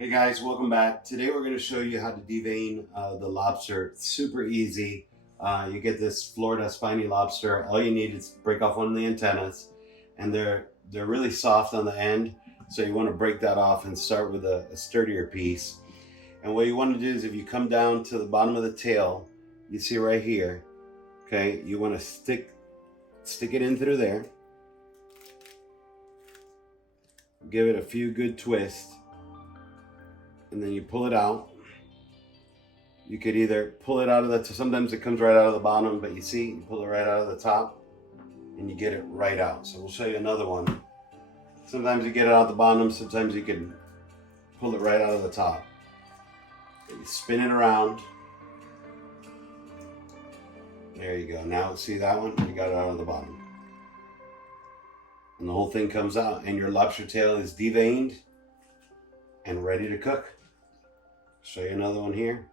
Hey guys, welcome back. Today we're going to show you how to devein the lobster. It's super easy. You get this Florida spiny lobster. All you need is break off one of the antennas, and they're really soft on the end. So you want to break that off and start with a sturdier piece. And what you want to do is if you come down to the bottom of the tail, you see right here, okay, you want to stick it in through there. Give it a few good twists. And then you pull it out. You could either pull it out of sometimes it comes right out of the bottom, but you see, you pull it right out of the top and you get it right out. So we'll show you another one. Sometimes you get it out the bottom, sometimes you can pull it right out of the top. And you spin it around. There you go. Now see that one? You got it out of the bottom. And the whole thing comes out and your lobster tail is deveined and ready to cook. Show you another one here.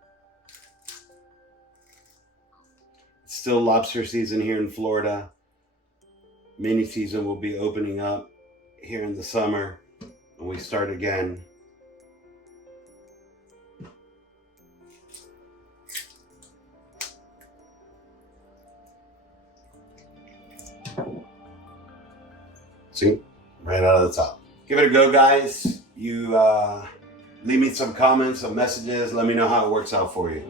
It's still lobster season here in Florida. Mini season will be opening up here in the summer, and we start again. See, right out of the top. Give it a go, guys. You leave me some comments, some messages. Let me know how it works out for you.